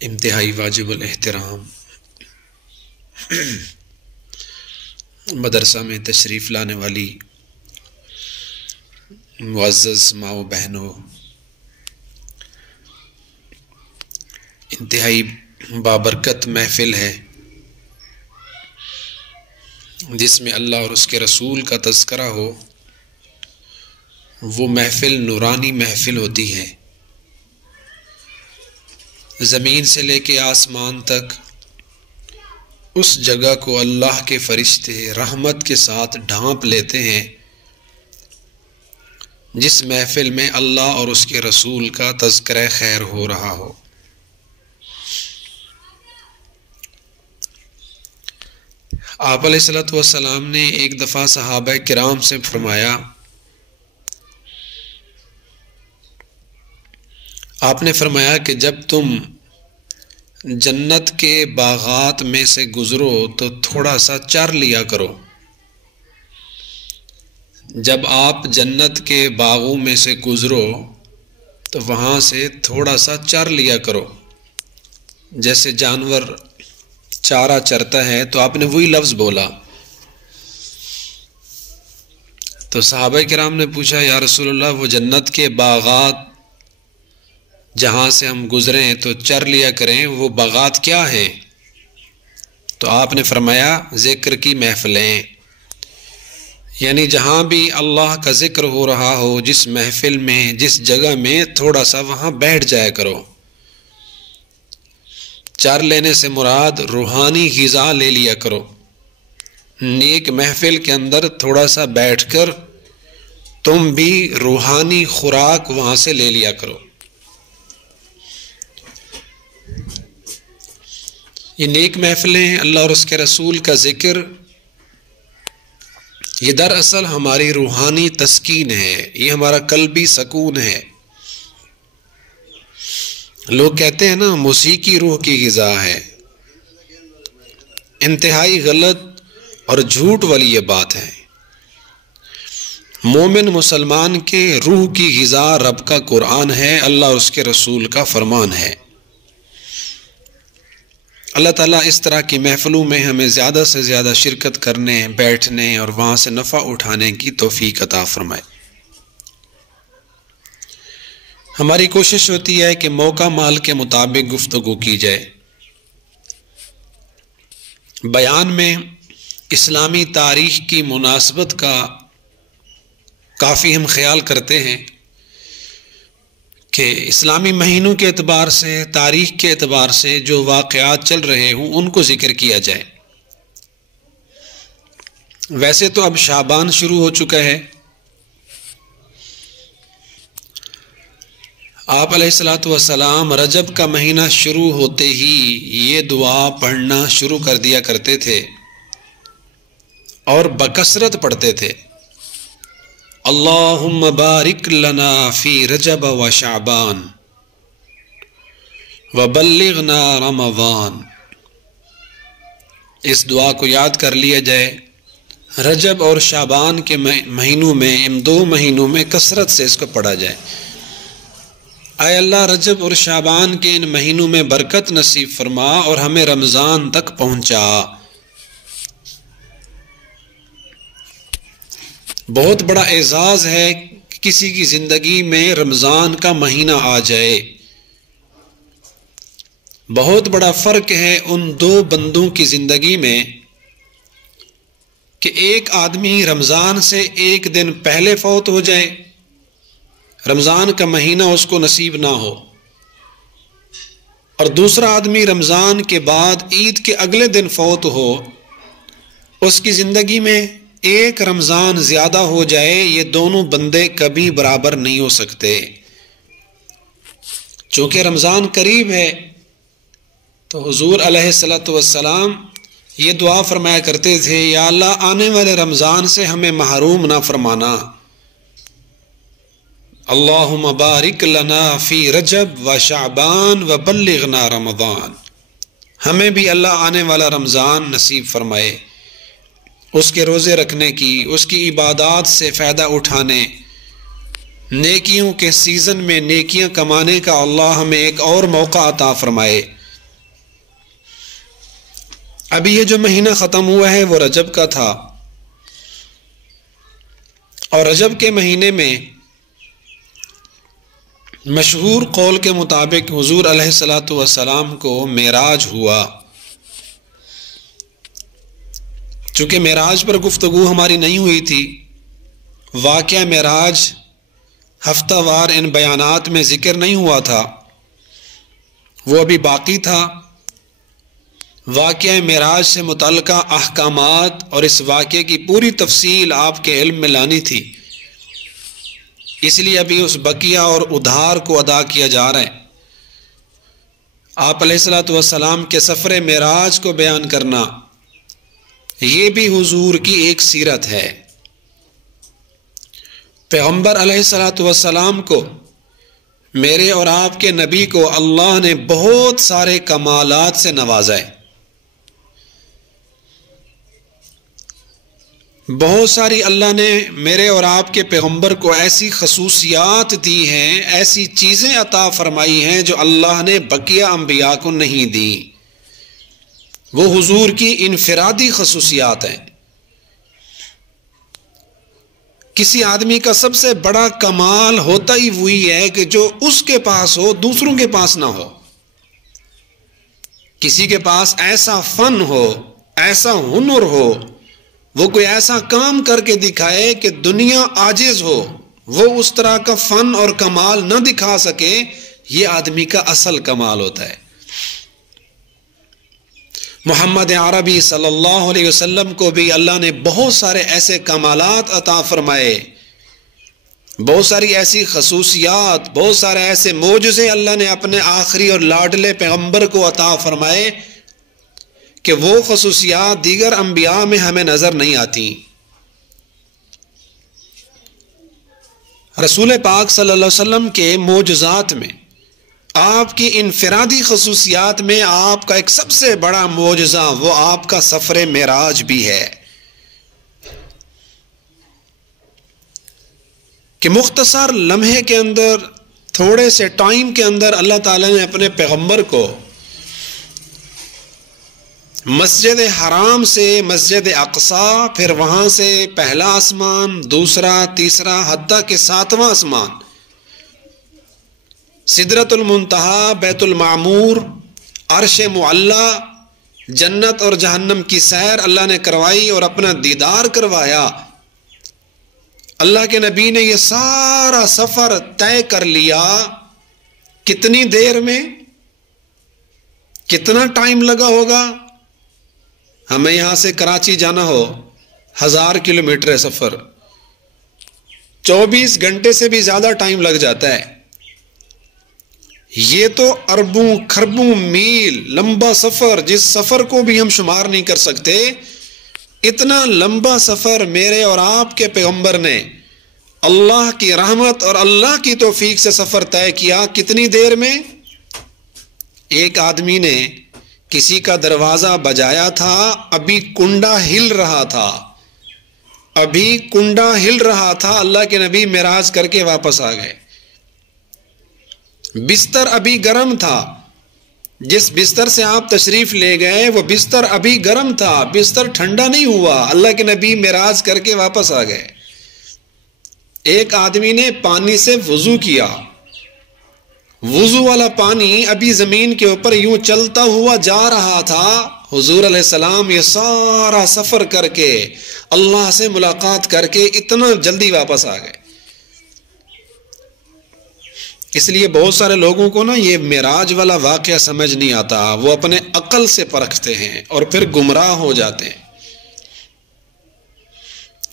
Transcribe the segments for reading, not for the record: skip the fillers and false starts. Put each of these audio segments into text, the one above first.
انتہائی واجب الاحترام مدرسہ میں تشریف لانے والی معزز ماؤں بہنوں، انتہائی بابرکت محفل ہے جس میں اللہ اور اس کے رسول کا تذکرہ ہو۔ وہ محفل نورانی محفل ہوتی ہے، زمین سے لے کے آسمان تک اس جگہ کو اللہ کے فرشتے رحمت کے ساتھ ڈھانپ لیتے ہیں جس محفل میں اللہ اور اس کے رسول کا تذکرہ خیر ہو رہا ہو۔ آپ علیہ الصلوۃ والسلام نے ایک دفعہ صحابہ کرام سے فرمایا، آپ نے فرمایا کہ جب تم جنت کے باغات میں سے گزرو تو تھوڑا سا چر لیا کرو۔ جب آپ جنت کے باغوں میں سے گزرو تو وہاں سے تھوڑا سا چر لیا کرو، جیسے جانور چارہ چرتا ہے۔ تو آپ نے وہی لفظ بولا تو صحابہ کرام نے پوچھا، یا رسول اللہ، وہ جنت کے باغات جہاں سے ہم گزرے ہیں تو چر لیا کریں، وہ باغات کیا ہیں؟ تو آپ نے فرمایا، ذکر کی محفلیں، یعنی جہاں بھی اللہ کا ذکر ہو رہا ہو، جس محفل میں، جس جگہ میں، تھوڑا سا وہاں بیٹھ جایا کرو۔ چر لینے سے مراد روحانی غذا لے لیا کرو۔ نیک محفل کے اندر تھوڑا سا بیٹھ کر تم بھی روحانی خوراک وہاں سے لے لیا کرو۔ یہ نیک محفلیں، اللہ اور اس کے رسول کا ذکر، یہ دراصل ہماری روحانی تسکین ہے، یہ ہمارا قلبی سکون ہے۔ لوگ کہتے ہیں نا موسیقی روح کی غذا ہے، انتہائی غلط اور جھوٹ والی یہ بات ہے۔ مومن مسلمان کے روح کی غذا رب کا قرآن ہے، اللہ اور اس کے رسول کا فرمان ہے۔ اللہ تعالیٰ اس طرح کی محفلوں میں ہمیں زیادہ سے زیادہ شرکت کرنے، بیٹھنے اور وہاں سے نفع اٹھانے کی توفیق عطا فرمائے۔ ہماری کوشش ہوتی ہے کہ موقع مال کے مطابق گفتگو کی جائے۔ بیان میں اسلامی تاریخ کی مناسبت کا کافی ہم خیال کرتے ہیں کہ اسلامی مہینوں کے اعتبار سے، تاریخ کے اعتبار سے جو واقعات چل رہے ہوں ان کو ذکر کیا جائے۔ ویسے تو اب شعبان شروع ہو چکا ہے۔ آپ علیہ الصلوۃ والسلام رجب کا مہینہ شروع ہوتے ہی یہ دعا پڑھنا شروع کر دیا کرتے تھے اور بکثرت پڑھتے تھے، اللہم بارک لنا فی رجب و شعبان وبلغنا رمضان۔ اس دعا کو یاد کر لیا جائے، رجب اور شعبان کے مہینوں میں، ان دو مہینوں میں کثرت سے اس کو پڑھا جائے۔ اے اللہ، رجب اور شعبان کے ان مہینوں میں برکت نصیب فرما اور ہمیں رمضان تک پہنچا۔ بہت بڑا اعزاز ہے کہ کسی کی زندگی میں رمضان کا مہینہ آ جائے۔ بہت بڑا فرق ہے ان دو بندوں کی زندگی میں کہ ایک آدمی رمضان سے ایک دن پہلے فوت ہو جائے، رمضان کا مہینہ اس کو نصیب نہ ہو، اور دوسرا آدمی رمضان کے بعد عید کے اگلے دن فوت ہو، اس کی زندگی میں ایک رمضان زیادہ ہو جائے۔ یہ دونوں بندے کبھی برابر نہیں ہو سکتے۔ چونکہ رمضان قریب ہے تو حضور علیہ الصلوۃ والسلام یہ دعا فرمایا کرتے تھے، یا اللہ، آنے والے رمضان سے ہمیں محروم نہ فرمانا۔ اللہم بارک لنا فی رجب و شعبان وبلغنا رمضان۔ ہمیں بھی اللہ آنے والا رمضان نصیب فرمائے، اس کے روزے رکھنے کی، اس کی عبادات سے فائدہ اٹھانے، نیکیوں کے سیزن میں نیکیاں کمانے کا اللہ ہمیں ایک اور موقع عطا فرمائے۔ ابھی یہ جو مہینہ ختم ہوا ہے وہ رجب کا تھا، اور رجب کے مہینے میں مشہور قول کے مطابق حضور علیہ الصلاۃ والسلام کو معراج ہوا۔ چونکہ معراج پر گفتگو ہماری نہیں ہوئی تھی، واقعہ معراج ہفتہ وار ان بیانات میں ذکر نہیں ہوا تھا، وہ ابھی باقی تھا۔ واقعہ معراج سے متعلقہ احکامات اور اس واقعے کی پوری تفصیل آپ کے علم میں لانی تھی، اس لیے ابھی اس بقیہ اور ادھار کو ادا کیا جا رہا ہے۔ آپ علیہ الصلاۃ والسلام کے سفر معراج کو بیان کرنا یہ بھی حضور کی ایک سیرت ہے۔ پیغمبر علیہ الصلاۃ والسلام کو، میرے اور آپ کے نبی کو اللہ نے بہت سارے کمالات سے نوازا ہے، بہت ساری اللہ نے میرے اور آپ کے پیغمبر کو ایسی خصوصیات دی ہیں، ایسی چیزیں عطا فرمائی ہیں جو اللہ نے بقیہ انبیاء کو نہیں دی۔ وہ حضور کی انفرادی خصوصیات ہیں۔ کسی آدمی کا سب سے بڑا کمال ہوتا ہی وہی ہے کہ جو اس کے پاس ہو دوسروں کے پاس نہ ہو۔ کسی کے پاس ایسا فن ہو، ایسا ہنر ہو، وہ کوئی ایسا کام کر کے دکھائے کہ دنیا عاجز ہو، وہ اس طرح کا فن اور کمال نہ دکھا سکے، یہ آدمی کا اصل کمال ہوتا ہے۔ محمد عربی صلی اللہ علیہ وسلم کو بھی اللہ نے بہت سارے ایسے کمالات عطا فرمائے، بہت ساری ایسی خصوصیات، بہت سارے ایسے معجزے اللہ نے اپنے آخری اور لاڈلے پیغمبر کو عطا فرمائے کہ وہ خصوصیات دیگر انبیاء میں ہمیں نظر نہیں آتی۔ رسول پاک صلی اللہ علیہ وسلم کے معجزات میں، آپ کی انفرادی خصوصیات میں آپ کا ایک سب سے بڑا معجزہ وہ آپ کا سفر معراج بھی ہے کہ مختصر لمحے کے اندر، تھوڑے سے ٹائم کے اندر اللہ تعالیٰ نے اپنے پیغمبر کو مسجد حرام سے مسجد اقصی، پھر وہاں سے پہلا آسمان، دوسرا، تیسرا، حتیٰ کہ 7واں آسمان، سدرۃ المنتہا، بیت المعمور، عرش معلی، جنت اور جہنم کی سیر اللہ نے کروائی اور اپنا دیدار کروایا۔ اللہ کے نبی نے یہ سارا سفر طے کر لیا۔ کتنی دیر میں، کتنا ٹائم لگا ہوگا؟ ہمیں یہاں سے کراچی جانا ہو 1000 کلومیٹر سفر، 24 گھنٹے سے بھی زیادہ ٹائم لگ جاتا ہے۔ یہ تو اربوں کھربوں میل لمبا سفر، جس سفر کو بھی ہم شمار نہیں کر سکتے، اتنا لمبا سفر میرے اور آپ کے پیغمبر نے اللہ کی رحمت اور اللہ کی توفیق سے سفر طے کیا۔ کتنی دیر میں؟ ایک آدمی نے کسی کا دروازہ بجایا تھا، ابھی کنڈا ہل رہا تھا، ابھی کنڈا ہل رہا تھا، اللہ کے نبی معراج کر کے واپس آ گئے۔ بستر ابھی گرم تھا، جس بستر سے آپ تشریف لے گئے وہ بستر ابھی گرم تھا، بستر ٹھنڈا نہیں ہوا، اللہ کے نبی معراج کر کے واپس آ گئے۔ ایک آدمی نے پانی سے وضو کیا، وضو والا پانی ابھی زمین کے اوپر یوں چلتا ہوا جا رہا تھا، حضور علیہ السلام یہ سارا سفر کر کے اللہ سے ملاقات کر کے اتنا جلدی واپس آ گئے۔ اس لیے بہت سارے لوگوں کو نا یہ معراج والا واقعہ سمجھ نہیں آتا، وہ اپنے عقل سے پرکھتے ہیں اور پھر گمراہ ہو جاتے ہیں۔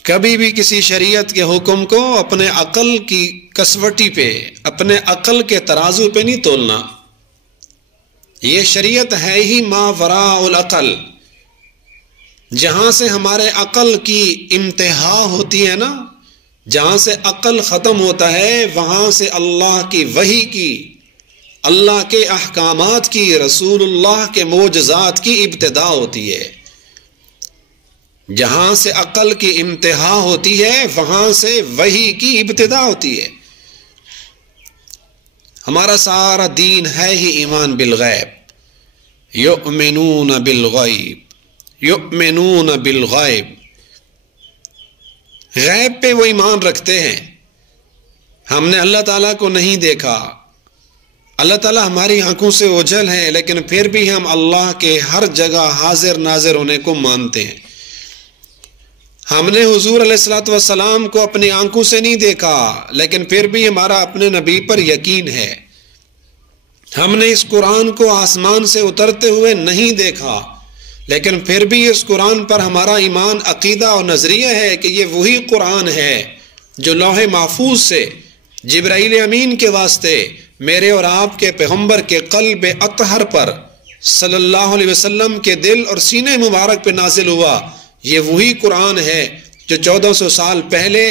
کبھی بھی کسی شریعت کے حکم کو اپنے عقل کی کسوٹی پہ، اپنے عقل کے ترازو پہ نہیں تولنا۔ یہ شریعت ہے ہی ما وراء العقل، جہاں سے ہمارے عقل کی انتہا ہوتی ہے نا، جہاں سے عقل ختم ہوتا ہے، وہاں سے اللہ کی وحی کی، اللہ کے احکامات کی، رسول اللہ کے معجزات کی ابتدا ہوتی ہے۔ جہاں سے عقل کی انتہا ہوتی ہے وہاں سے وحی کی ابتدا ہوتی ہے۔ ہمارا سارا دین ہے ہی ایمان بالغیب، یؤمنون بالغیب، یؤمنون بالغیب، غیب پہ وہ ایمان رکھتے ہیں۔ ہم نے اللہ تعالیٰ کو نہیں دیکھا، اللہ تعالیٰ ہماری آنکھوں سے اوجھل ہے، لیکن پھر بھی ہم اللہ کے ہر جگہ حاضر ناظر ہونے کو مانتے ہیں۔ ہم نے حضور علیہ الصلوۃ والسلام کو اپنی آنکھوں سے نہیں دیکھا، لیکن پھر بھی ہمارا اپنے نبی پر یقین ہے۔ ہم نے اس قرآن کو آسمان سے اترتے ہوئے نہیں دیکھا، لیکن پھر بھی اس قرآن پر ہمارا ایمان، عقیدہ اور نظریہ ہے کہ یہ وہی قرآن ہے جو لوح محفوظ سے جبرائیل امین کے واسطے میرے اور آپ کے پیغمبر کے قلب اطہر پر صلی اللہ علیہ وسلم کے دل اور سینے مبارک پہ نازل ہوا۔ یہ وہی قرآن ہے جو 1400 سال پہلے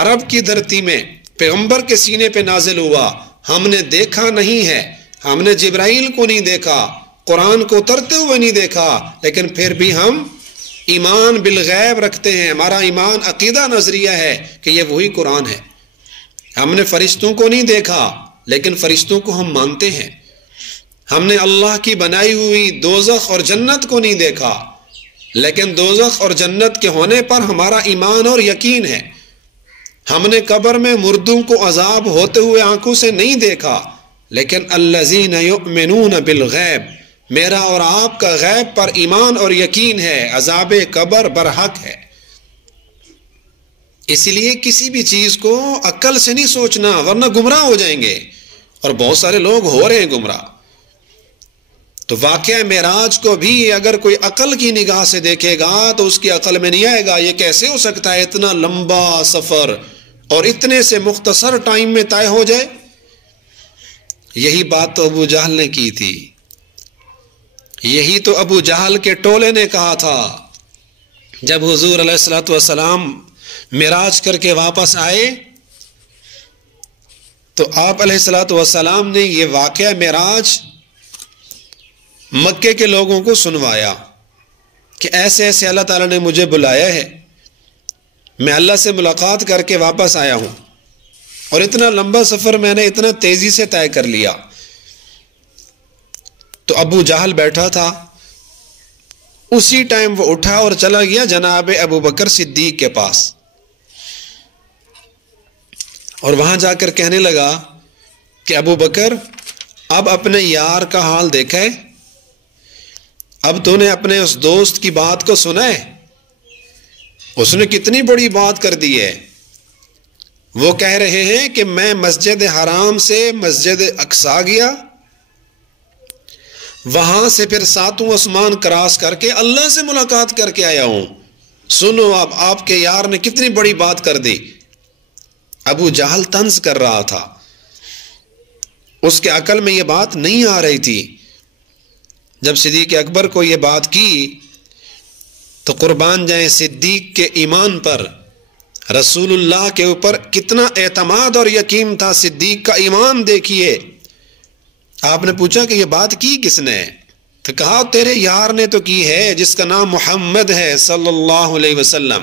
عرب کی دھرتی میں پیغمبر کے سینے پہ نازل ہوا۔ ہم نے دیکھا نہیں ہے، ہم نے جبرائیل کو نہیں دیکھا، قرآن کو اترتے ہوئے نہیں دیکھا، لیکن پھر بھی ہم ایمان بالغیب رکھتے ہیں۔ ہمارا ایمان عقیدہ نظریہ ہے کہ یہ وہی قرآن ہے۔ ہم نے فرشتوں کو نہیں دیکھا، لیکن فرشتوں کو ہم مانتے ہیں۔ ہم نے اللہ کی بنائی ہوئی دوزخ اور جنت کو نہیں دیکھا، لیکن دوزخ اور جنت کے ہونے پر ہمارا ایمان اور یقین ہے۔ ہم نے قبر میں مردوں کو عذاب ہوتے ہوئے آنکھوں سے نہیں دیکھا، لیکن الذین یؤمنون بالغیب، میرا اور آپ کا غیب پر ایمان اور یقین ہے، عذاب قبر برحق ہے۔ اسی لیے کسی بھی چیز کو عقل سے نہیں سوچنا، ورنہ گمراہ ہو جائیں گے، اور بہت سارے لوگ ہو رہے ہیں گمراہ۔ تو واقعہ معراج کو بھی اگر کوئی عقل کی نگاہ سے دیکھے گا تو اس کی عقل میں نہیں آئے گا، یہ کیسے ہو سکتا ہے اتنا لمبا سفر اور اتنے سے مختصر ٹائم میں طے ہو جائے۔ یہی بات تو ابو جہل نے کی تھی، یہی تو ابو جہل کے ٹولے نے کہا تھا جب حضور علیہ الصلوۃ والسلام معراج کر کے واپس آئے تو آپ علیہ الصلوۃ والسلام نے یہ واقعہ معراج مکے کے لوگوں کو سنوایا کہ ایسے ایسے اللہ تعالیٰ نے مجھے بلایا ہے، میں اللہ سے ملاقات کر کے واپس آیا ہوں، اور اتنا لمبا سفر میں نے اتنا تیزی سے طے کر لیا۔ تو ابو جہل بیٹھا تھا، اسی ٹائم وہ اٹھا اور چلا گیا جناب ابو بکر صدیق کے پاس، اور وہاں جا کر کہنے لگا کہ ابو بکر، اب اپنے یار کا حال دیکھا ہے؟ اب تو نے اپنے اس دوست کی بات کو سنا ہے؟ اس نے کتنی بڑی بات کر دی ہے۔ وہ کہہ رہے ہیں کہ میں مسجد حرام سے مسجد اقصی گیا، وہاں سے پھر 7واں آسمان کراس کر کے اللہ سے ملاقات کر کے آیا ہوں۔ سنو اب آپ کے یار نے کتنی بڑی بات کر دی۔ ابو جہل طنز کر رہا تھا، اس کے عقل میں یہ بات نہیں آ رہی تھی۔ جب صدیق اکبر کو یہ بات کی تو قربان جائیں صدیق کے ایمان پر، رسول اللہ کے اوپر کتنا اعتماد اور یقین تھا۔ صدیق کا ایمان دیکھیے۔ آپ نے پوچھا کہ یہ بات کی کس نے؟ تو کہا تیرے یار نے تو کی ہے، جس کا نام محمد ہے صلی اللہ علیہ وسلم۔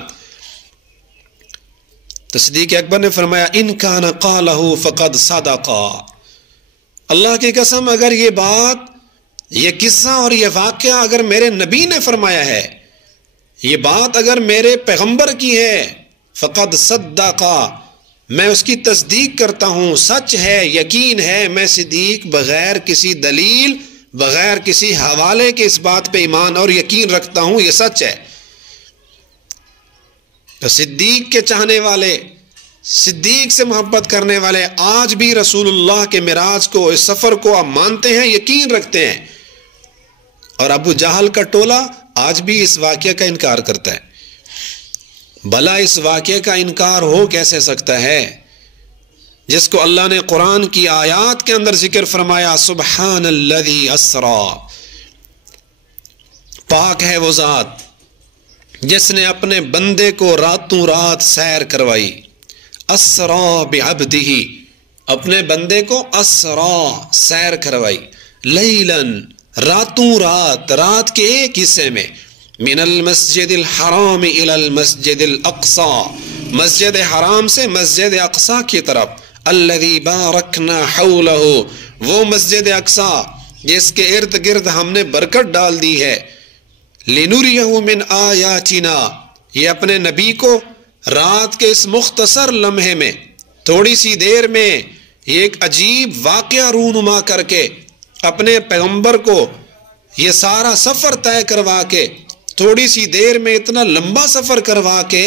تو صدیق اکبر نے فرمایا ان کان قالہ فقد صدقا، اللہ کی قسم اگر یہ بات، یہ قصہ اور یہ واقعہ اگر میرے نبی نے فرمایا ہے، یہ بات اگر میرے پیغمبر کی ہے، فقد صدقا، میں اس کی تصدیق کرتا ہوں، سچ ہے، یقین ہے۔ میں صدیق بغیر کسی دلیل، بغیر کسی حوالے کے اس بات پہ ایمان اور یقین رکھتا ہوں، یہ سچ ہے۔ تو صدیق کے چاہنے والے، صدیق سے محبت کرنے والے آج بھی رسول اللہ کے معراج کو، اس سفر کو آپ مانتے ہیں، یقین رکھتے ہیں، اور ابو جہل کا ٹولہ آج بھی اس واقعہ کا انکار کرتا ہے۔ بھلا اس واقعے کا انکار ہو کیسے سکتا ہے جس کو اللہ نے قرآن کی آیات کے اندر ذکر فرمایا، سبحان الذی اسرا، پاک ہے وہ ذات جس نے اپنے بندے کو راتوں رات سیر کروائی، اسرا بعبدہ، اپنے بندے کو اسرا سیر کروائی، لیلاً راتوں رات، رات کے ایک حصے میں، من المسجد الحرام الى المسجد الاقصی، مسجد حرام سے مسجد اقصی کی طرف، الذی بارکنا حولہ، وہ مسجد اقصی جس کے ارد گرد ہم نے برکت ڈال دی ہے، لِنُرِيَهُ مِنْ آيَاتِنَا، یہ اپنے نبی کو رات کے اس مختصر لمحے میں، تھوڑی سی دیر میں، یہ ایک عجیب واقعہ رونما کر کے اپنے پیغمبر کو یہ سارا سفر طے کروا کے، تھوڑی سی دیر میں اتنا لمبا سفر کروا کے،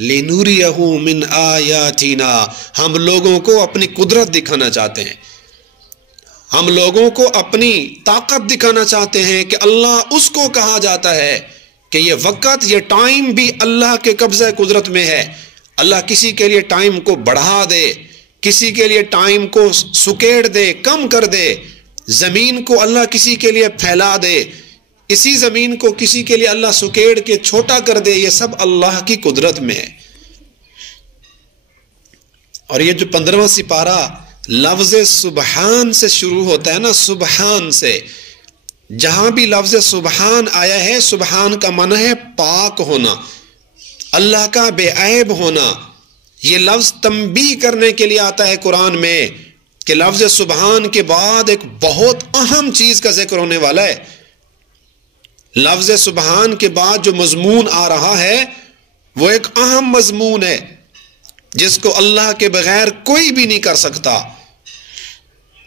لِنُرِيَهُ مِنْ آيَاتِنَا، ہم لوگوں کو اپنی قدرت دکھانا چاہتے ہیں، ہم لوگوں کو اپنی طاقت دکھانا چاہتے ہیں کہ اللہ اس کو کہا جاتا ہے کہ یہ وقت، یہ ٹائم بھی اللہ کے قبضہ قدرت میں ہے۔ اللہ کسی کے لیے ٹائم کو بڑھا دے، کسی کے لیے ٹائم کو سکیڑ دے، کم کر دے، زمین کو اللہ کسی کے لیے پھیلا دے، اسی زمین کو کسی کے لیے اللہ سکیڑ کے چھوٹا کر دے، یہ سب اللہ کی قدرت میں ہے۔ اور یہ جو 15واں سپارہ لفظ سبحان سے شروع ہوتا ہے نا، سبحان سے، جہاں بھی لفظ سبحان آیا ہے، سبحان کا معنی ہے پاک ہونا، اللہ کا بے عیب ہونا۔ یہ لفظ تنبیہ کرنے کے لیے آتا ہے قرآن میں کہ لفظ سبحان کے بعد ایک بہت اہم چیز کا ذکر ہونے والا ہے۔ لفظ سبحان کے بعد جو مضمون آ رہا ہے وہ ایک اہم مضمون ہے جس کو اللہ کے بغیر کوئی بھی نہیں کر سکتا۔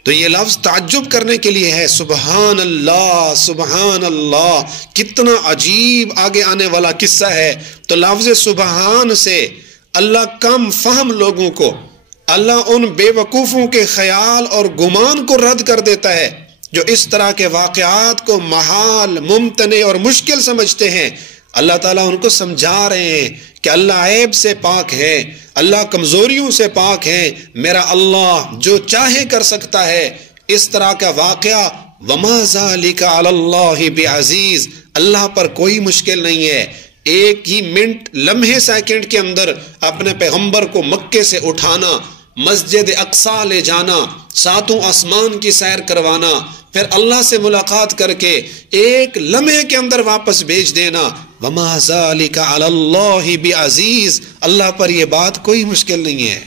تو یہ لفظ تعجب کرنے کے لیے ہے، سبحان اللہ، سبحان اللہ، کتنا عجیب آگے آنے والا قصہ ہے۔ تو لفظ سبحان سے اللہ کم فہم لوگوں کو، اللہ ان بے وقوفوں کے خیال اور گمان کو رد کر دیتا ہے جو اس طرح کے واقعات کو محال، ممتنع اور مشکل سمجھتے ہیں۔ اللہ تعالیٰ ان کو سمجھا رہے ہیں کہ اللہ عیب سے پاک ہے، اللہ کمزوریوں سے پاک ہے، میرا اللہ جو چاہے کر سکتا ہے۔ اس طرح کا واقعہ وَمَا ذَلِكَ عَلَى اللَّهِ بِعَزِيزٍ، اللہ پر کوئی مشکل نہیں ہے۔ ایک ہی منٹ، لمحے سیکنڈ کے اندر اپنے پیغمبر کو مکے سے اٹھانا، مسجد اقصیٰ لے جانا، ساتوں آسمان کی سیر کروانا، پھر اللہ سے ملاقات کر کے ایک لمحے کے اندر واپس بھیج دینا۔ وَمَا ذَلِكَ عَلَى اللَّهِ بِعَزِيزٍ، اللہ پر یہ بات کوئی مشکل نہیں ہے۔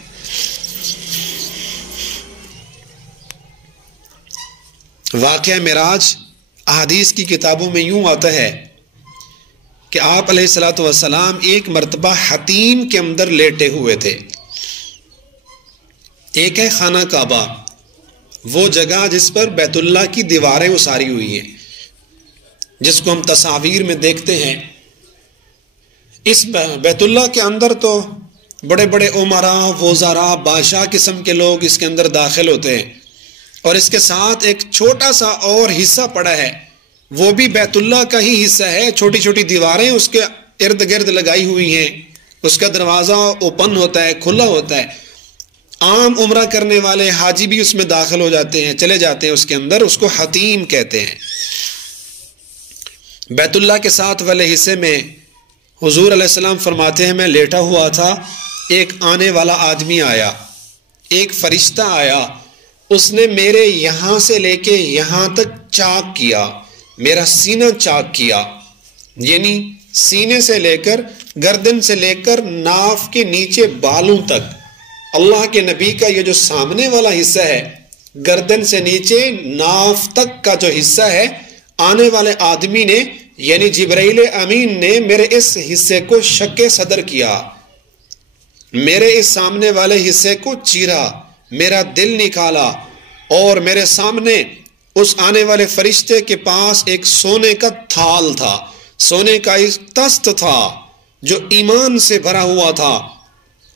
واقعہ معراج احادیث کی کتابوں میں یوں آتا ہے کہ آپ علیہ السلام ایک مرتبہ حتیم کے اندر لیٹے ہوئے تھے۔ ایک ہے خانہ کعبہ، وہ جگہ جس پر بیت اللہ کی دیواریں اساری ہوئی ہیں، جس کو ہم تصاویر میں دیکھتے ہیں۔ اس بیت اللہ کے اندر تو بڑے بڑے عمراء، وزراء، بادشاہ قسم کے لوگ اس کے اندر داخل ہوتے ہیں، اور اس کے ساتھ ایک چھوٹا سا اور حصہ پڑا ہے، وہ بھی بیت اللہ کا ہی حصہ ہے۔ چھوٹی چھوٹی دیواریں اس کے ارد گرد لگائی ہوئی ہیں، اس کا دروازہ اوپن ہوتا ہے، کھلا ہوتا ہے۔ عام عمرہ کرنے والے حاجی بھی اس میں داخل ہو جاتے ہیں، چلے جاتے ہیں اس کے اندر، اس کو حتیم کہتے ہیں۔ بیت اللہ کے ساتھ والے حصے میں حضور علیہ السلام فرماتے ہیں، میں لیٹا ہوا تھا، ایک آنے والا آدمی آیا، ایک فرشتہ آیا، اس نے میرے یہاں سے لے کے یہاں تک چاک کیا، میرا سینہ چاک کیا، یعنی سینے سے لے کر، گردن سے لے کر ناف کے نیچے بالوں تک۔ اللہ کے نبی کا یہ جو سامنے والا حصہ ہے، گردن سے نیچے ناف تک کا جو حصہ ہے، آنے والے آدمی نے یعنی جبرائیل امین نے میرے اس حصے کو شق صدر کیا، میرے اس سامنے والے حصے کو چیرا، میرا دل نکالا، اور میرے سامنے اس آنے والے فرشتے کے پاس ایک سونے کا تھال تھا، سونے کا ایک تست تھا جو ایمان سے بھرا ہوا تھا،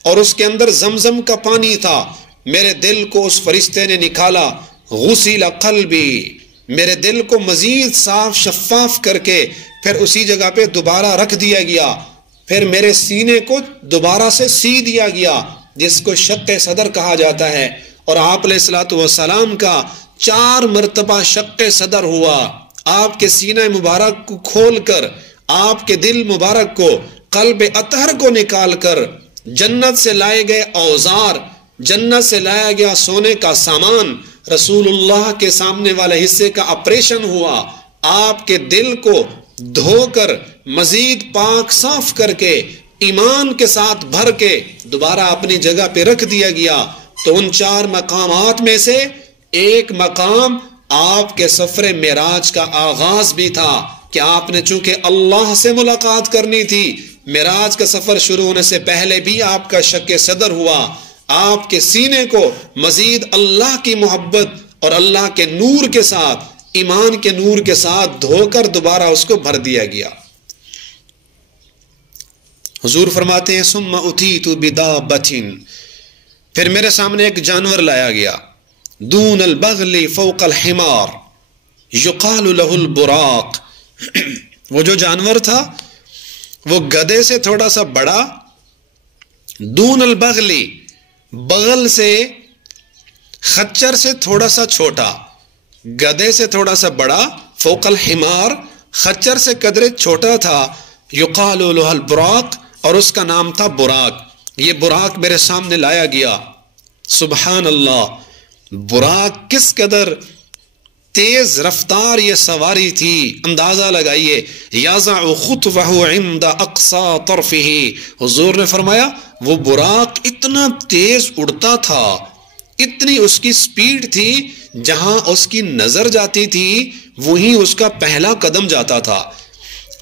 اور اس کے اندر زمزم کا پانی تھا۔ میرے دل کو اس فرشتے نے نکالا، غسل قلبی، میرے دل کو مزید صاف شفاف کر کے پھر اسی جگہ پہ دوبارہ رکھ دیا گیا، پھر میرے سینے کو دوبارہ سے سی دیا گیا، جس کو شق صدر کہا جاتا ہے۔ اور آپ علیہ السلام کا 4 مرتبہ شق صدر ہوا، آپ کے سینہ مبارک کو کھول کر، آپ کے دل مبارک کو، قلب اطہر کو نکال کر، جنت سے لائے گئے اوزار، جنت سے لایا گیا سونے کا سامان، رسول اللہ کے سامنے والے حصے کا آپریشن ہوا، آپ کے دل کو دھو کر مزید پاک صاف کر کے ایمان کے ساتھ بھر کے دوبارہ اپنی جگہ پہ رکھ دیا گیا۔ تو ان 4 مقامات میں سے ایک مقام آپ کے سفر معراج کا آغاز بھی تھا کہ آپ نے چونکہ اللہ سے ملاقات کرنی تھی، معراج کا سفر شروع ہونے سے پہلے بھی آپ کا شک صدر ہوا، آپ کے سینے کو مزید اللہ کی محبت اور اللہ کے نور کے ساتھ، ایمان کے نور کے ساتھ دھو کر دوبارہ اس کو بھر دیا گیا۔ حضور فرماتے ہیں ثم اتیت بدابۃ، پھر میرے سامنے ایک جانور لایا گیا، دون البغل فوق الحمار یقال له البراق، وہ جو جانور تھا وہ گدھے سے تھوڑا سا بڑا، دون البغل بغل سے، خچر سے تھوڑا سا چھوٹا، گدھے سے تھوڑا سا بڑا، فوق الحمار خچر سے قدرے چھوٹا تھا، یقال له البراق اور اس کا نام تھا براق۔ یہ براق میرے سامنے لایا گیا، سبحان اللہ، براق کس قدر تیز رفتار یہ سواری تھی، اندازہ لگائیے، یازع خطوہ عند اقصى طرفہ، حضور نے فرمایا وہ براق اتنا تیز اڑتا تھا، اتنی اس کی سپیڈ تھی، جہاں اس کی نظر جاتی تھی وہیں اس کا پہلا قدم جاتا تھا۔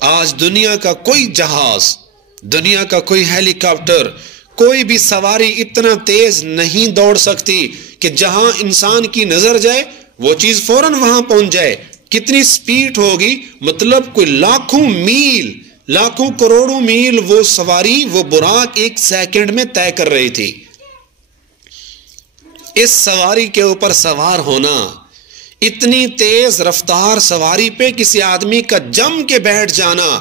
آج دنیا کا کوئی جہاز، دنیا کا کوئی ہیلی کاپٹر، کوئی بھی سواری اتنا تیز نہیں دوڑ سکتی کہ جہاں انسان کی نظر جائے وہ چیز فوراً وہاں پہنچ جائے۔ کتنی سپیڈ ہوگی، مطلب کوئی لاکھوں میل، لاکھوں کروڑوں میل وہ سواری، وہ براق ایک سیکنڈ میں طے کر رہی تھی۔ اس سواری کے اوپر سوار ہونا، اتنی تیز رفتار سواری پہ کسی آدمی کا جم کے بیٹھ جانا،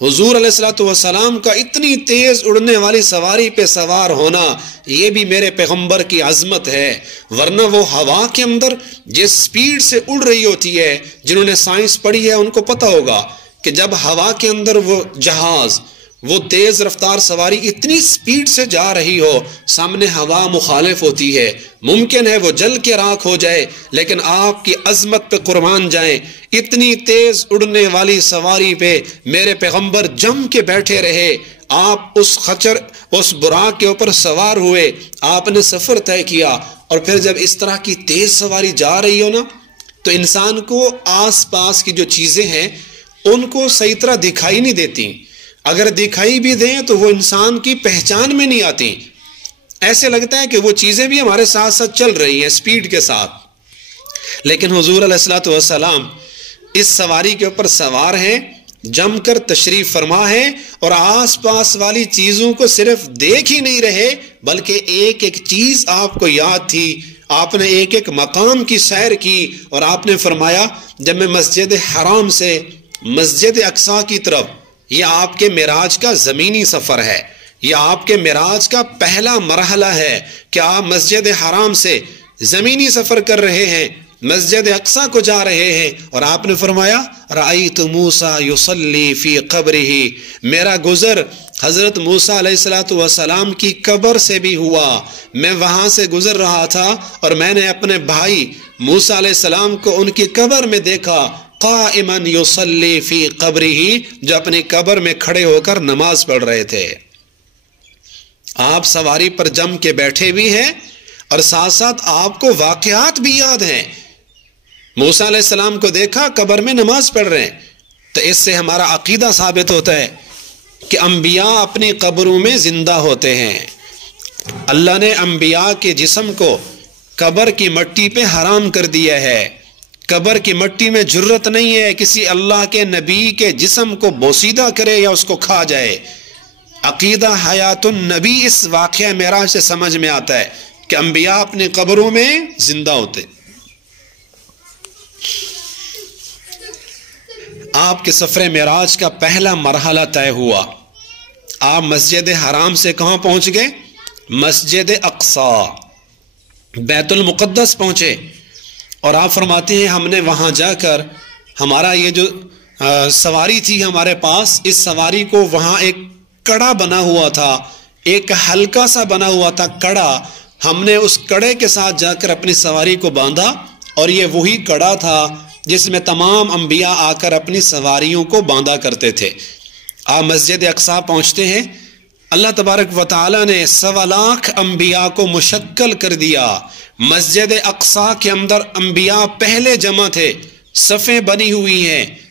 حضور علیہ الصلوۃ والسلام کا اتنی تیز اڑنے والی سواری پہ سوار ہونا، یہ بھی میرے پیغمبر کی عظمت ہے۔ ورنہ وہ ہوا کے اندر جس سپیڈ سے اڑ رہی ہوتی ہے، جنہوں نے سائنس پڑھی ہے ان کو پتہ ہوگا کہ جب ہوا کے اندر وہ جہاز، وہ تیز رفتار سواری اتنی سپیڈ سے جا رہی ہو، سامنے ہوا مخالف ہوتی ہے، ممکن ہے وہ جل کے راکھ ہو جائے، لیکن آپ کی عظمت پہ قربان جائیں، اتنی تیز اڑنے والی سواری پہ میرے پیغمبر جم کے بیٹھے رہے، آپ اس خچر، اس براق کے اوپر سوار ہوئے، آپ نے سفر طے کیا، اور پھر جب اس طرح کی تیز سواری جا رہی ہو نا، تو انسان کو آس پاس کی جو چیزیں ہیں ان کو صحیح طرح دکھائی نہیں دیتی، اگر دکھائی بھی دیں تو وہ انسان کی پہچان میں نہیں آتی، ایسے لگتا ہے کہ وہ چیزیں بھی ہمارے ساتھ ساتھ چل رہی ہیں سپیڈ کے ساتھ۔ لیکن حضور علیہ الصلوۃ والسلام اس سواری کے اوپر سوار ہیں، جم کر تشریف فرما ہے، اور آس پاس والی چیزوں کو صرف دیکھ ہی نہیں رہے بلکہ ایک ایک چیز آپ کو یاد تھی، آپ نے ایک ایک مقام کی سیر کی، اور آپ نے فرمایا جب میں مسجد حرام سے مسجد اقصیٰ کی طرف، یہ آپ کے معراج کا زمینی سفر ہے، یہ آپ کے معراج کا پہلا مرحلہ ہے کہ آپ مسجد حرام سے زمینی سفر کر رہے ہیں، مسجد اقصیٰ کو جا رہے ہیں، اور آپ نے فرمایا رأیت موسیٰ یصلی فی قبرہ، میرا گزر حضرت موسیٰ علیہ السلام کی قبر سے بھی ہوا، میں وہاں سے گزر رہا تھا اور میں نے اپنے بھائی موسیٰ علیہ السلام کو ان کی قبر میں دیکھا، قائما یصلی فی قبرہ، جو اپنی قبر میں کھڑے ہو کر نماز پڑھ رہے تھے۔ آپ سواری پر جم کے بیٹھے بھی ہیں اور ساتھ ساتھ آپ کو واقعات بھی یاد ہیں، موسیٰ علیہ السلام کو دیکھا قبر میں نماز پڑھ رہے ہیں، تو اس سے ہمارا عقیدہ ثابت ہوتا ہے کہ انبیاء اپنی قبروں میں زندہ ہوتے ہیں۔ اللہ نے انبیاء کے جسم کو قبر کی مٹی پہ حرام کر دیا ہے، قبر کی مٹی میں جرت نہیں ہے کسی اللہ کے نبی کے جسم کو بوسیدہ کرے یا اس کو کھا جائے۔ عقیدہ حیات النبی اس واقعہ معراج سے سمجھ میں آتا ہے کہ انبیاء اپنی قبروں میں زندہ ہوتے۔ آپ کے سفر معراج کا پہلا مرحلہ طے ہوا، آپ مسجد حرام سے کہاں پہنچ گئے؟ مسجد اقصیٰ، بیت المقدس پہنچے، اور آپ فرماتے ہیں ہم نے وہاں جا کر ہمارا یہ جو سواری تھی ہمارے پاس، اس سواری کو وہاں ایک کڑا بنا ہوا تھا، ایک ہلکا سا بنا ہوا تھا کڑا، ہم نے اس کڑے کے ساتھ جا کر اپنی سواری کو باندھا، اور یہ وہی کڑا تھا جس میں تمام انبیاء آ کر اپنی سواریوں کو باندھا کرتے تھے۔ آپ مسجد اقصیٰ پہنچتے ہیں، اللہ تبارک و تعالیٰ نے 1.25 لاکھ انبیاء کو مشکل کر دیا، مسجد اقصیٰ کے اندر انبیاء پہلے جمع تھے، صفیں بنی ہوئی ہیں،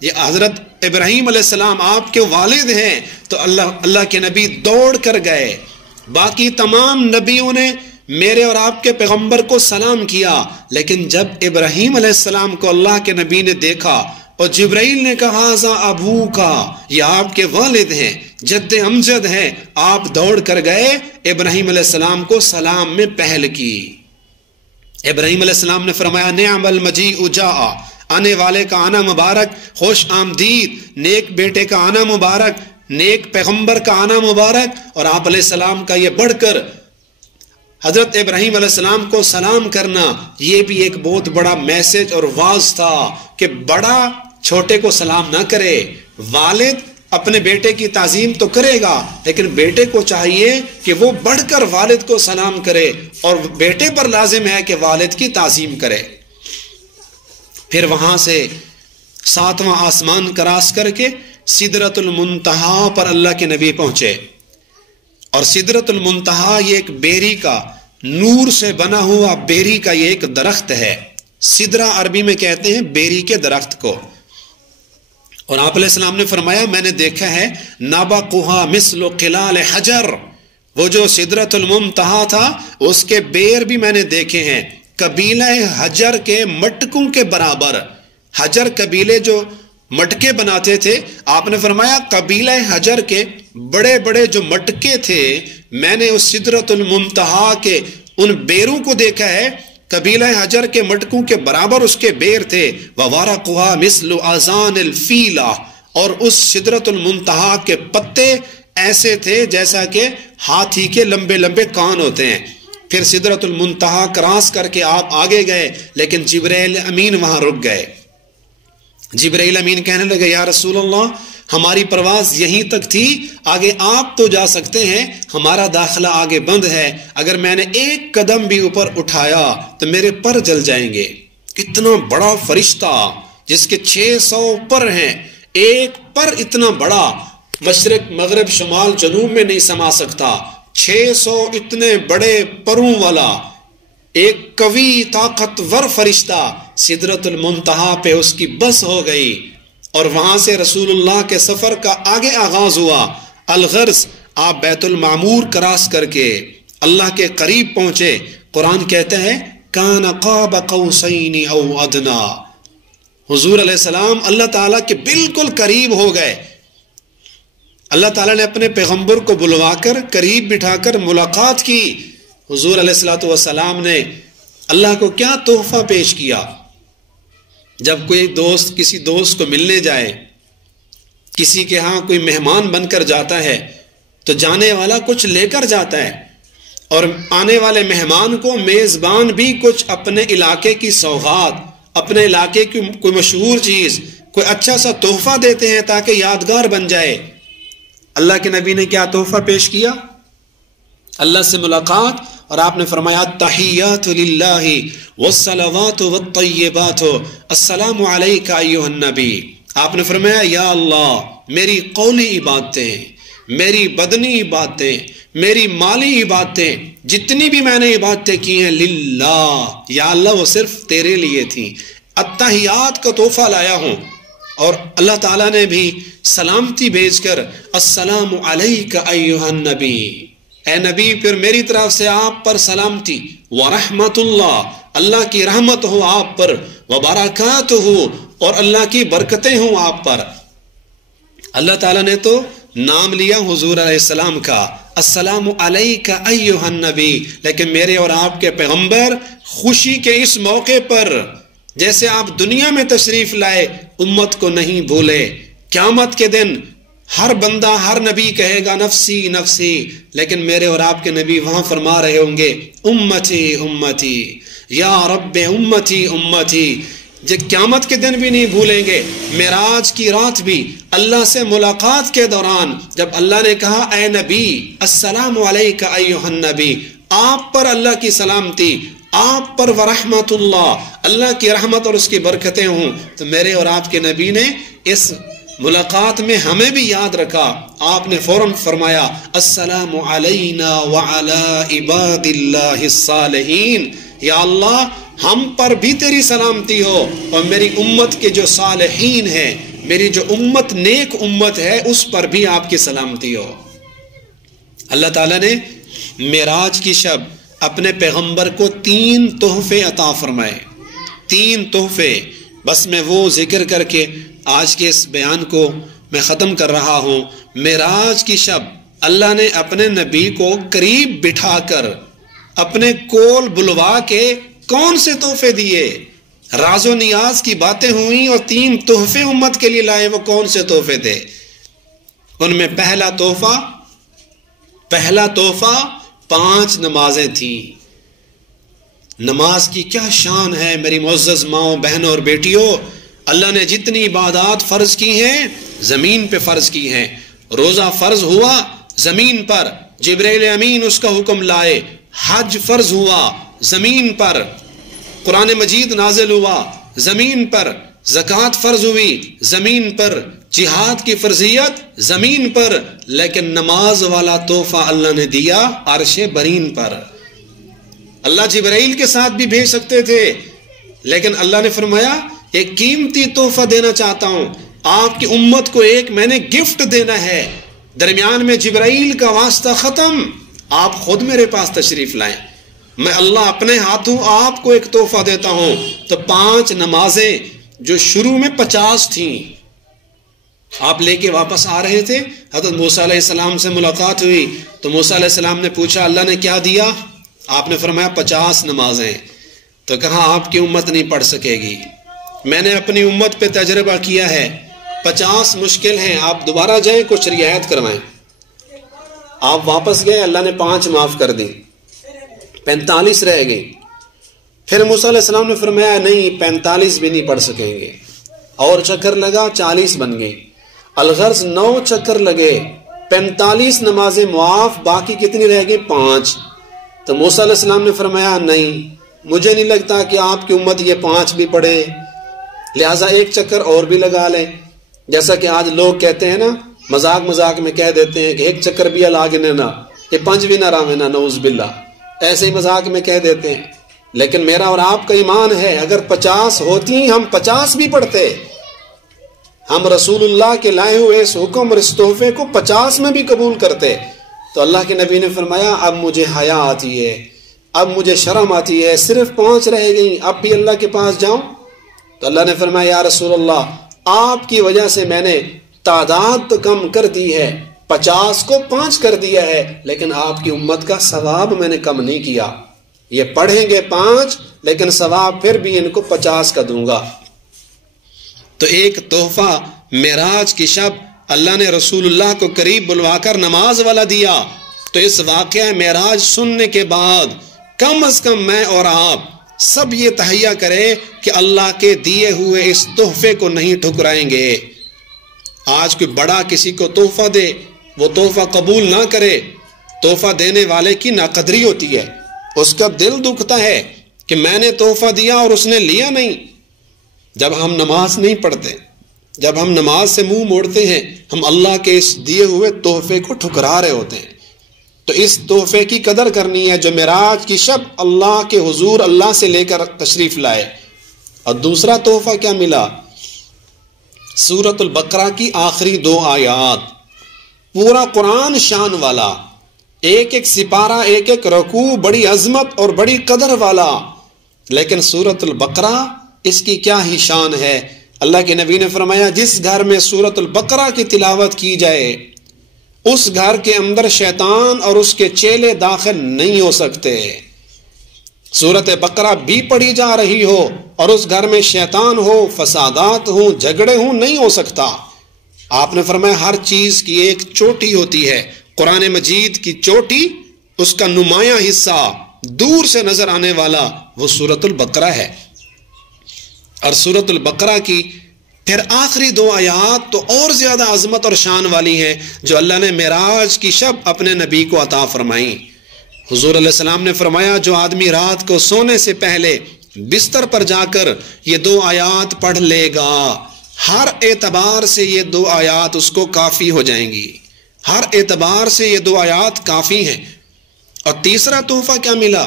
یہ حضرت ابراہیم علیہ السلام آپ کے والد ہیں، تو اللہ کے نبی دوڑ کر گئے۔ باقی تمام نبیوں نے میرے اور آپ کے پیغمبر کو سلام کیا، لیکن جب ابراہیم علیہ السلام کو اللہ کے نبی نے دیکھا اور جبرائیل نے کہا ذا ابو کا، یہ آپ کے والد ہیں، جد امجد ہیں، آپ دوڑ کر گئے، ابراہیم علیہ السلام کو سلام میں پہل کی۔ ابراہیم علیہ السلام نے فرمایا نعم المجیء جاء، آنے والے کا آنا مبارک، خوش آمدید، نیک بیٹے کا آنا مبارک، نیک پیغمبر کا آنا مبارک۔ اور آپ علیہ السلام کا یہ بڑھ کر حضرت ابراہیم علیہ السلام کو سلام کرنا، یہ بھی ایک بہت بڑا میسج اور واعظ تھا کہ بڑا چھوٹے کو سلام نہ کرے۔ والد اپنے بیٹے کی تعظیم تو کرے گا، لیکن بیٹے کو چاہیے کہ وہ بڑھ کر والد کو سلام کرے، اور بیٹے پر لازم ہے کہ والد کی تعظیم کرے۔ پھر وہاں سے 7واں آسمان کراس کر کے سدرۃ المنتہا پر اللہ کے نبی پہنچے، اور سدرۃ المنتہا یہ ایک بیری کا، نور سے بنا ہوا بیری کا یہ ایک درخت ہے۔ سدرہ عربی میں کہتے ہیں بیری کے درخت کو۔ اور آپ علیہ السلام نے فرمایا میں نے دیکھا ہے نابقھا مثل قلال حجر، وہ جو سدرۃ المنتہا تھا اس کے بیر بھی میں نے دیکھے ہیں قبیلہ حجر کے مٹکوں کے برابر۔ حجر قبیلے جو مٹکے بناتے تھے، آپ نے فرمایا قبیلہ حجر کے بڑے بڑے جو مٹکے تھے، میں نے اس سدرۃ المنتہا کے ان بیروں کو دیکھا ہے، قبیلہ حجر کے مٹکوں کے برابر اس کے بیر تھے۔ وَوَرَقُهَا مِثْلُ آذَانِ الْفِيلَةِ، اور اس سدرۃ المنتہا کے پتے ایسے تھے جیسا کہ ہاتھی کے لمبے لمبے کان ہوتے ہیں۔ پھر سدرۃ المنتہا کراس کر کے آپ آگے گئے، لیکن جبرائیل امین وہاں رک گئے۔ جبرائیل امین کہنے لگے یا رسول اللہ ہماری پرواز یہیں تک تھی، آگے آپ تو جا سکتے ہیں، ہمارا داخلہ آگے بند ہے، اگر میں نے ایک قدم بھی اوپر اٹھایا تو میرے پر جل جائیں گے۔ کتنا بڑا فرشتہ جس کے 600 پر ہیں، ایک پر اتنا بڑا مشرق مغرب شمال جنوب میں نہیں سما سکتا، 600 اتنے بڑے پروں والا ایک قوی طاقتور فرشتہ سدرۃ المنتہا پہ اس کی بس ہو گئی، اور وہاں سے رسول اللہ کے سفر کا آگے آغاز ہوا۔ الغرض آپ بیت المعمور کراس کر کے اللہ کے قریب پہنچے۔ قرآن کہتا ہے کان قاب قوسین او ادنا، حضور علیہ السلام اللہ تعالیٰ کے بالکل قریب ہو گئے۔ اللہ تعالیٰ نے اپنے پیغمبر کو بلوا کر قریب بٹھا کر ملاقات کی۔ حضور علیہ السلام نے اللہ کو کیا تحفہ پیش کیا؟ جب کوئی دوست کسی دوست کو ملنے جائے، کسی کے ہاں کوئی مہمان بن کر جاتا ہے تو جانے والا کچھ لے کر جاتا ہے، اور آنے والے مہمان کو میزبان بھی کچھ اپنے علاقے کی سوغات، اپنے علاقے کی کوئی مشہور چیز، کوئی اچھا سا تحفہ دیتے ہیں تاکہ یادگار بن جائے۔ اللہ کے نبی نے کیا تحفہ پیش کیا؟ اللہ سے ملاقات، اور آپ نے فرمایا تحیات للہ والصلوات والطیبات السلام علیک ایھا النبی۔ آپ نے فرمایا یا اللہ میری قولی عبادتیں، میری بدنی عبادتیں، میری مالی عبادتیں، جتنی بھی میں نے عبادتیں کی ہیں للہ، یا اللہ وہ صرف تیرے لیے تھیں، التحیات کا تحفہ لایا ہوں۔ اور اللہ تعالیٰ نے بھی سلامتی بھیج کر السلام علیک ایھا النبی، اے نبی پھر میری طرف سے آپ پر سلامتی، ورحمت اللہ، اللہ کی رحمت ہو آپ پر، وبرکاتہ، اور اللہ کی برکتیں ہوں آپ پر۔ اللہ تعالیٰ نے تو نام لیا حضور علیہ السلام کا السلام علیک ایھا النبی، لیکن میرے اور آپ کے پیغمبر خوشی کے اس موقع پر جیسے آپ دنیا میں تشریف لائے امت کو نہیں بھولے۔ قیامت کے دن ہر بندہ ہر نبی کہے گا نفسی نفسی، لیکن میرے اور آپ کے نبی وہاں فرما رہے ہوں گے امتی امتی یا رب امتی امتی۔ جب قیامت کے دن بھی نہیں بھولیں گے۔ معراج کی رات بھی اللہ سے ملاقات کے دوران جب اللہ نے کہا اے نبی السلام علیک ایھا النبی، آپ پر اللہ کی سلامتی، آپ پر ورحمت اللہ، اللہ کی رحمت اور اس کی برکتیں ہوں، تو میرے اور آپ کے نبی نے اس ملاقات میں ہمیں بھی یاد رکھا۔ آپ نے فوراً فرمایا السلام علینا وعلی عباد اللہ الصالحین، یا اللہ ہم پر بھی تیری سلامتی ہو، اور میری امت کے جو صالحین ہیں، میری جو امت نیک امت ہے اس پر بھی آپ کی سلامتی ہو۔ اللہ تعالیٰ نے معراج کی شب اپنے پیغمبر کو 3 تحفے عطا فرمائے، 3 تحفے۔ بس میں وہ ذکر کر کے آج کے اس بیان کو میں ختم کر رہا ہوں۔ معراج کی شب اللہ نے اپنے نبی کو قریب بٹھا کر اپنے کول بلوا کے کون سے تحفے دیے؟ راز و نیاز کی باتیں ہوئیں اور 3 تحفے امت کے لیے لائے۔ وہ کون سے تحفے تھے؟ ان میں پہلا تحفہ 5 نمازیں تھیں۔ نماز کی کیا شان ہے میری معزز ماؤں، بہنوں اور بیٹیوں۔ اللہ نے جتنی عبادات فرض کی ہیں زمین پہ فرض کی ہیں۔ روزہ فرض ہوا زمین پر، جبرائیل امین اس کا حکم لائے۔ حج فرض ہوا زمین پر، قرآن مجید نازل ہوا زمین پر، زکوٰۃ فرض ہوئی زمین پر، جہاد کی فرضیت زمین پر، لیکن نماز والا تحفہ اللہ نے دیا عرش برین پر۔ اللہ جبرائیل کے ساتھ بھی بھیج سکتے تھے، لیکن اللہ نے فرمایا ایک قیمتی تحفہ دینا چاہتا ہوں آپ کی امت کو، ایک میں نے گفٹ دینا ہے۔ درمیان میں جبرائیل کا واسطہ ختم، آپ خود میرے پاس تشریف لائیں، میں اللہ اپنے ہاتھوں آپ کو ایک تحفہ دیتا ہوں۔ تو 5 نمازیں جو شروع میں 50 تھیں، آپ لے کے واپس آ رہے تھے، حضرت موسیٰ علیہ السلام سے ملاقات ہوئی تو موسیٰ علیہ السلام نے پوچھا اللہ نے کیا دیا؟ آپ نے فرمایا 50 نمازیں۔ تو کہا آپ کی امت نہیں پڑھ سکے گی، میں نے اپنی امت پہ تجربہ کیا ہے، 50 مشکل ہیں، آپ دوبارہ جائیں کچھ رعایت کروائیں۔ آپ واپس گئے، اللہ نے 5 معاف کر دی، 45 رہ گئی۔ پھر موسیٰ علیہ السلام نے فرمایا نہیں 45 بھی نہیں پڑھ سکیں گے، اور چکر لگا 40 بن گئی، الغرض 9 چکر لگے، 45 نمازیں معاف، باقی کتنی رہ گئی؟ 5۔ تو موسیٰ علیہ السلام نے فرمایا نہیں، مجھے نہیں لگتا کہ آپ کی امت یہ 5 بھی پڑھے، لہٰذا ایک چکر اور بھی لگا لیں۔ جیسا کہ آج لوگ کہتے ہیں نا، مذاق میں کہہ دیتے ہیں کہ ایک چکر بھی لاگ نا، یہ 5 بھی نہ راوے نا، نعوذ باللہ، ایسے ہی مذاق میں کہہ دیتے ہیں۔ لیکن میرا اور آپ کا ایمان ہے اگر 50 ہوتی ہم 50 بھی پڑھتے، ہم رسول اللہ کے لائے ہوئے اس حکم اور اس تحفے کو 50 میں بھی قبول کرتے۔ تو اللہ کے نبی نے فرمایا اب مجھے حیا آتی ہے، اب مجھے شرم آتی ہے، صرف 5 رہ گئیں، اب بھی اللہ کے پاس جاؤں؟ تو اللہ نے فرمایا یا رسول اللہ آپ کی وجہ سے میں نے تعداد تو کم کر دی ہے، 50 کو 5 کر دیا ہے، لیکن آپ کی امت کا ثواب میں نے کم نہیں کیا۔ یہ پڑھیں گے 5 لیکن ثواب پھر بھی ان کو 50 کا دوں گا۔ تو ایک تحفہ معراج کی شب اللہ نے رسول اللہ کو قریب بلوا کر نماز والا دیا۔ تو اس واقعہ معراج سننے کے بعد کم از کم میں اور آپ سب یہ تہیہ کریں کہ اللہ کے دیے ہوئے اس تحفے کو نہیں ٹھکرائیں گے۔ آج کوئی بڑا کسی کو تحفہ دے، وہ تحفہ قبول نہ کرے، تحفہ دینے والے کی ناقدری ہوتی ہے، اس کا دل دکھتا ہے کہ میں نے تحفہ دیا اور اس نے لیا نہیں۔ جب ہم نماز نہیں پڑھتے، جب ہم نماز سے منہ موڑتے ہیں، ہم اللہ کے اس دیے ہوئے تحفے کو ٹھکرا رہے ہوتے ہیں۔ تو اس تحفے کی قدر کرنی ہے جو معراج کی شب اللہ کے حضور اللہ سے لے کر تشریف لائے۔ اور دوسرا تحفہ کیا ملا؟ سورۃ البقرہ کی آخری 2 آیات، پورا قرآن شان والا، ایک ایک سپارہ، ایک ایک رکوع بڑی عظمت اور بڑی قدر والا۔ لیکن سورۃ البقرہ اس کی کیا ہی شان ہے۔ اللہ کے نبی نے فرمایا جس گھر میں سورۃ البقرہ کی تلاوت کی جائے اس گھر کے اندر شیطان اور اس کے چیلے داخل نہیں ہو سکتے۔ سورۃ بقرہ بھی پڑھی جا رہی ہو اور اس گھر میں شیطان ہو، فسادات ہوں، جھگڑے ہوں، نہیں ہو سکتا۔ آپ نے فرمایا ہر چیز کی ایک چوٹی ہوتی ہے، قرآن مجید کی چوٹی، اس کا نمایاں حصہ دور سے نظر آنے والا وہ سورۃ البقرہ ہے۔ اور سورۃ البقرہ کی پھر آخری 2 آیات تو اور زیادہ عظمت اور شان والی ہیں جو اللہ نے معراج کی شب اپنے نبی کو عطا فرمائیں۔ حضور علیہ السلام نے فرمایا جو آدمی رات کو سونے سے پہلے بستر پر جا کر یہ 2 آیات پڑھ لے گا، ہر اعتبار سے یہ 2 آیات اس کو کافی ہو جائیں گی، ہر اعتبار سے یہ 2 آیات کافی ہیں۔ اور تیسرا تحفہ کیا ملا؟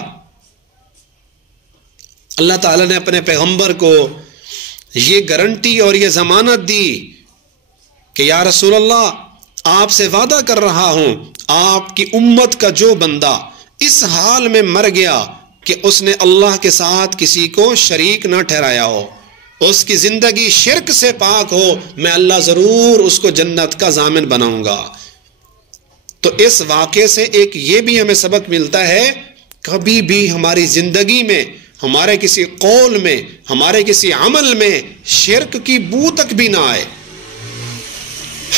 اللہ تعالیٰ نے اپنے پیغمبر کو یہ گارنٹی اور یہ ضمانت دی کہ یا رسول اللہ آپ سے وعدہ کر رہا ہوں، آپ کی امت کا جو بندہ اس حال میں مر گیا کہ اس نے اللہ کے ساتھ کسی کو شریک نہ ٹھہرایا ہو، اس کی زندگی شرک سے پاک ہو، میں اللہ ضرور اس کو جنت کا ضامن بناؤں گا۔ تو اس واقعے سے ایک یہ بھی ہمیں سبق ملتا ہے، کبھی بھی ہماری زندگی میں، ہمارے کسی قول میں، ہمارے کسی عمل میں شرک کی بو تک بھی نہ آئے۔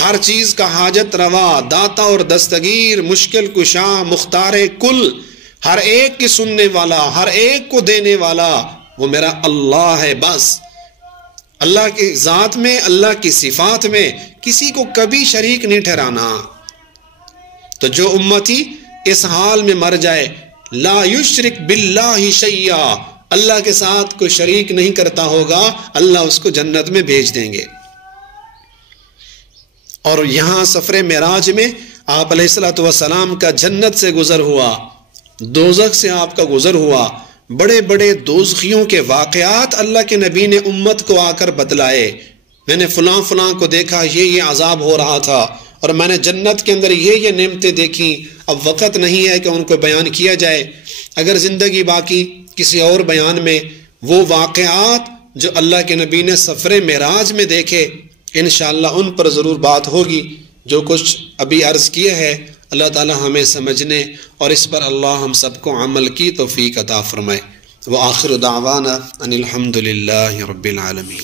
ہر چیز کا حاجت روا، داتا اور دستگیر، مشکل کشا، مختار کل، ہر ایک کی سننے والا، ہر ایک کو دینے والا وہ میرا اللہ ہے۔ بس اللہ کی ذات میں، اللہ کی صفات میں کسی کو کبھی شریک نہیں ٹھہرانا۔ تو جو امتی اس حال میں مر جائے، لا یشرک باللہ شیئا، اللہ کے ساتھ کوئی شریک نہیں کرتا ہوگا، اللہ اس کو جنت میں بھیج دیں گے۔ اور یہاں سفر معراج میں آپ علیہ الصلوۃ والسلام کا جنت سے گزر ہوا، دوزخ سے آپ کا گزر ہوا، بڑے بڑے دوزخیوں کے واقعات اللہ کے نبی نے امت کو آ کر بتلائے۔ میں نے فلاں فلاں کو دیکھا، یہ عذاب ہو رہا تھا، اور میں نے جنت کے اندر یہ نعمتیں دیکھیں۔ اب وقت نہیں ہے کہ ان کو بیان کیا جائے، اگر زندگی باقی کسی اور بیان میں وہ واقعات جو اللہ کے نبی نے سفر معراج میں دیکھے، انشاءاللہ ان پر ضرور بات ہوگی۔ جو کچھ ابھی عرض کیا ہے اللہ تعالی ہمیں سمجھنے اور اس پر اللہ ہم سب کو عمل کی توفیق عطا فرمائے۔ وآخر دعوانا ان الحمد للہ رب العالمین۔